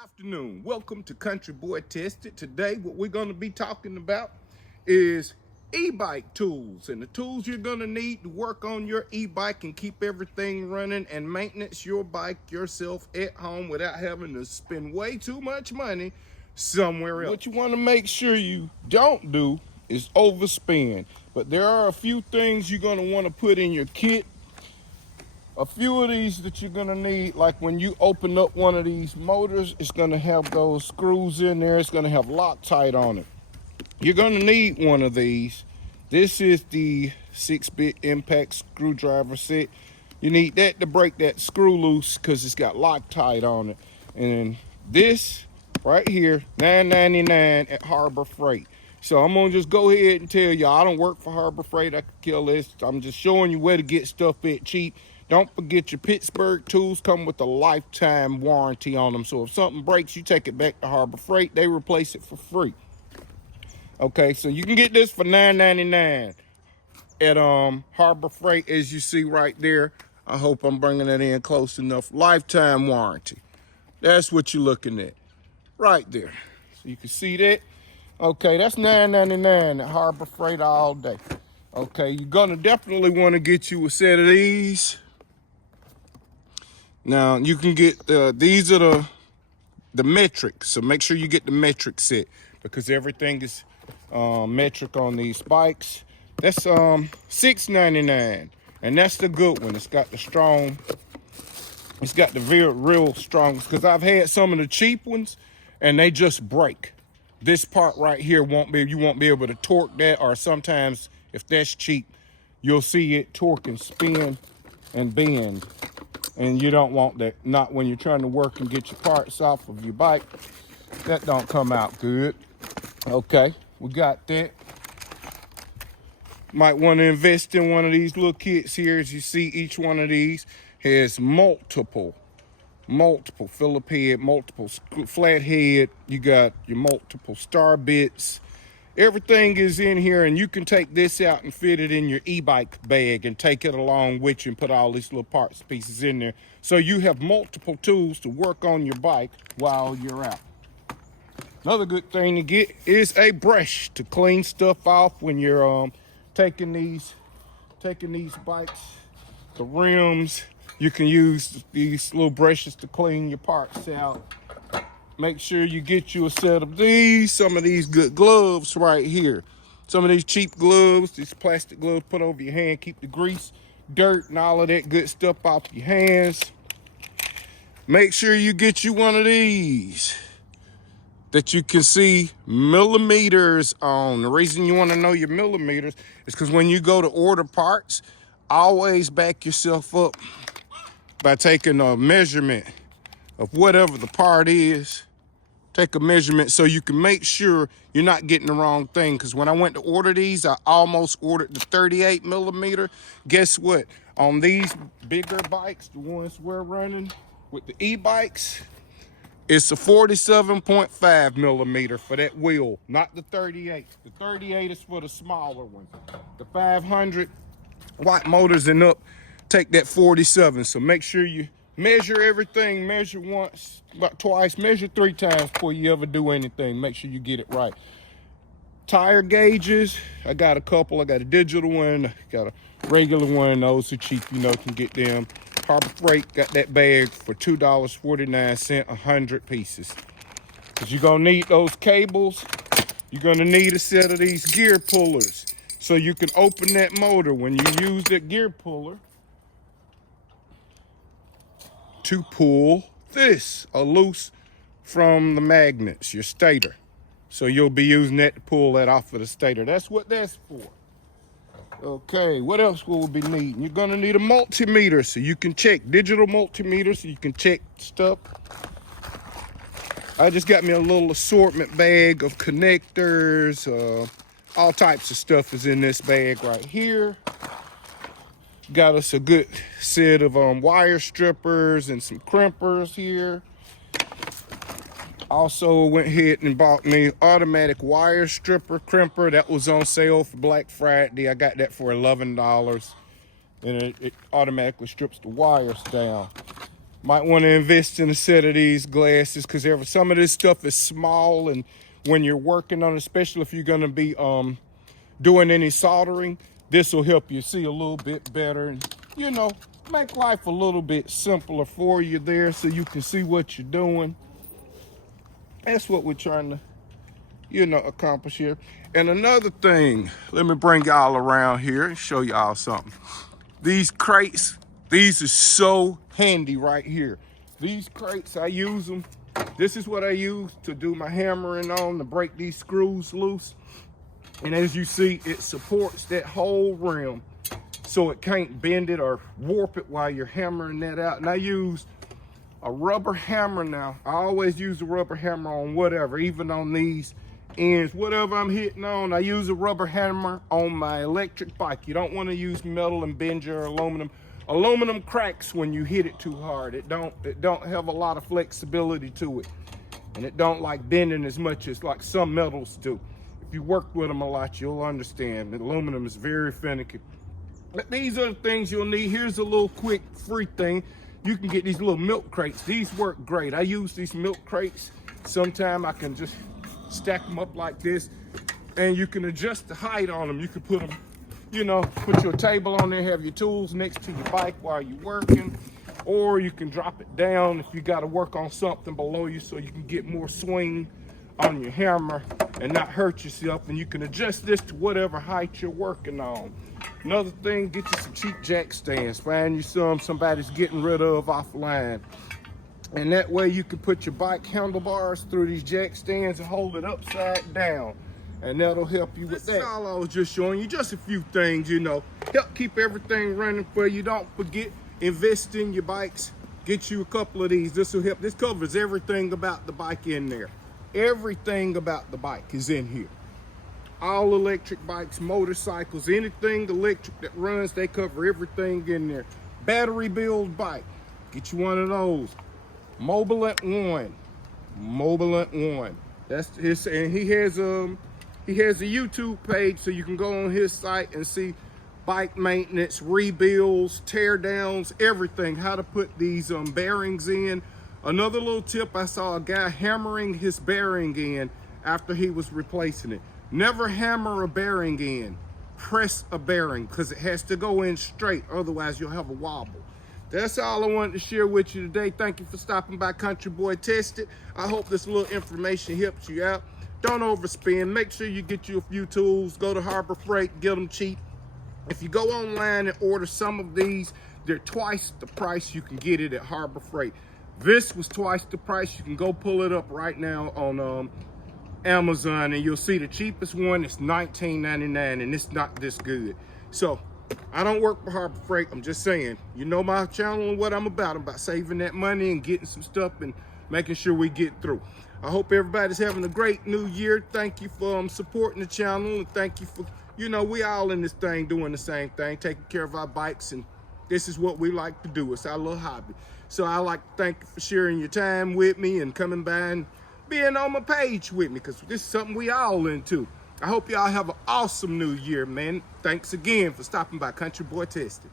Afternoon. Welcome to Country Boy Tested. Today, what we're going to be talking about is e-bike tools and the tools you're going to need to work on your e-bike and keep everything running and maintenance your bike yourself at home without having to spend way too much money somewhere else. What you want to make sure you don't do is overspend, but there are a few things you're going to want to put in your kit. A few of these that you're gonna need, like when you open up one of these motors, it's gonna have those screws in there. It's gonna have Loctite on it. You're gonna need one of these. This is the 6-bit impact screwdriver set. You need that to break that screw loose because it's got Loctite on it. And this right here, $9.99 at Harbor Freight. So I'm gonna just go ahead and tell y'all, I don't work for Harbor Freight. I could kill this. I'm just showing you where to get stuff at cheap. Don't forget your Pittsburgh tools come with a lifetime warranty on them. So if something breaks, you take it back to Harbor Freight. They replace it for free. Okay, so you can get this for $9.99 at Harbor Freight, as you see right there. I hope I'm bringing it in close enough. Lifetime warranty. That's what you're looking at right there. So you can see that. Okay, that's $9.99 at Harbor Freight all day. Okay, you're gonna definitely want to get you a set of these. Now you can get these are the metric, so make sure you get the metric set because everything is metric on these bikes. That's $6.99, and that's the good one. It's got the strong. It's got the real strong, because I've had some of the cheap ones and they just break. This part right here you won't be able to torque that, or sometimes if that's cheap, you'll see it torque and spin and bend. And you don't want that, not when you're trying to work and get your parts off of your bike. That don't come out good. Okay, we got that. Might want to invest in one of these little kits here. As you see, each one of these has multiple Phillip head, multiple flat head. You got your multiple star bits. Everything is in here, and you can take this out and fit it in your e-bike bag and take it along with you and put all these little parts pieces in there. So you have multiple tools to work on your bike while you're out. Another good thing to get is a brush to clean stuff off when you're taking these bikes, the rims. You can use these little brushes to clean your parts out. Make sure you get you a set of these, some of these good gloves right here. Some of these cheap gloves, these plastic gloves, put over your hand, keep the grease, dirt, and all of that good stuff off your hands. Make sure you get you one of these that you can see millimeters on. The reason you want to know your millimeters is because when you go to order parts, always back yourself up by taking a measurement of whatever the part is. Take a measurement so you can make sure you're not getting the wrong thing. Because when I went to order these, I almost ordered the 38 millimeter. Guess what? On these bigger bikes, the ones we're running with the e-bikes, it's a 47.5 millimeter for that wheel, not the 38. The 38 is for the smaller ones. The 500 watt motors and up take that 47. So make sure you measure everything. Measure once, about twice, measure 3 times before you ever do anything. Make sure you get it right. Tire gauges, I got a couple. I got a digital one, I got a regular one. Those are cheap, you know, can get them. Harbor Freight got that bag for $2.49, 100 pieces. Because you're gonna need those cables. You're gonna need a set of these gear pullers so you can open that motor when you use that gear puller to pull this loose from the magnets, your stator. So you'll be using that to pull that off of the stator. That's what that's for. Okay, what else will we be needing? You're gonna need a multimeter so you can check, digital multimeter so you can check stuff. I just got me a little assortment bag of connectors. All types of stuff is in this bag right here. Got us a good set of wire strippers and some crimpers here. Also went ahead and bought me automatic wire stripper crimper that was on sale for Black Friday. I got that for $11, and it automatically strips the wires down. Might want to invest in a set of these glasses because some of this stuff is small, and when you're working on it, especially if you're going to be doing any soldering, this will help you see a little bit better and, you know, make life a little bit simpler for you there so you can see what you're doing. That's what we're trying to, you know, accomplish here. And another thing, let me bring y'all around here and show y'all something. These crates, these are so handy right here. These crates, I use them. This is what I use to do my hammering on to break these screws loose. And as you see, it supports that whole rim so it can't bend it or warp it while you're hammering that out. And I use a rubber hammer now. I always use a rubber hammer on whatever, even on these ends, whatever I'm hitting on. I use a rubber hammer on my electric bike. You don't want to use metal and bend your aluminum. Aluminum cracks when you hit it too hard. It don't have a lot of flexibility to it, and it don't like bending as much as like some metals do. If you work with them a lot, you'll understand that aluminum is very finicky. But these are the things you'll need. Here's a little quick free thing. You can get these little milk crates. These work great. I use these milk crates. Sometime I can just stack them up like this, and you can adjust the height on them. You can put them, you know, put your table on there, have your tools next to your bike while you're working, or you can drop it down if you got to work on something below you so you can get more swing on your hammer and not hurt yourself. And you can adjust this to whatever height you're working on. Another thing, get you some cheap jack stands. Find you somebody's getting rid of offline. And that way you can put your bike handlebars through these jack stands and hold it upside down. And that'll help you with that. That's all I was just showing you, just a few things, you know, help keep everything running for you. Don't forget, invest in your bikes. Get you a couple of these. This will help. This covers everything about the bike in there. Everything about the bike is in here. All electric bikes, motorcycles, anything electric that runs, they cover everything in there. Battery build bike, get you one of those. Mobilant One. That's his, and he has a YouTube page, so you can go on his site and see bike maintenance, rebuilds, tear downs, everything, how to put these bearings in. Another little tip, I saw a guy hammering his bearing in after he was replacing it. Never hammer a bearing in, press a bearing, because it has to go in straight, otherwise you'll have a wobble. That's all I wanted to share with you today. Thank you for stopping by Country Boy Test It. I hope this little information helps you out. Don't overspend. Make sure you get you a few tools. Go to Harbor Freight, get them cheap. If you go online and order some of these, they're twice the price you can get it at Harbor Freight. This was twice the price. You can go pull it up right now on Amazon, and you'll see the cheapest one is $19.99, and it's not this good. So I don't work for Harbor Freight. I'm just saying, you know my channel and what I'm about saving that money and getting some stuff and making sure we get through. I hope everybody's having a great new year. Thank you for supporting the channel, and thank you for, you know, we all in this thing doing the same thing, taking care of our bikes, and this is what we like to do. It's our little hobby. So I like to thank you for sharing your time with me and coming by and being on my page with me, because this is something we all into. I hope y'all have an awesome new year, man. Thanks again for stopping by Country Boy Tested.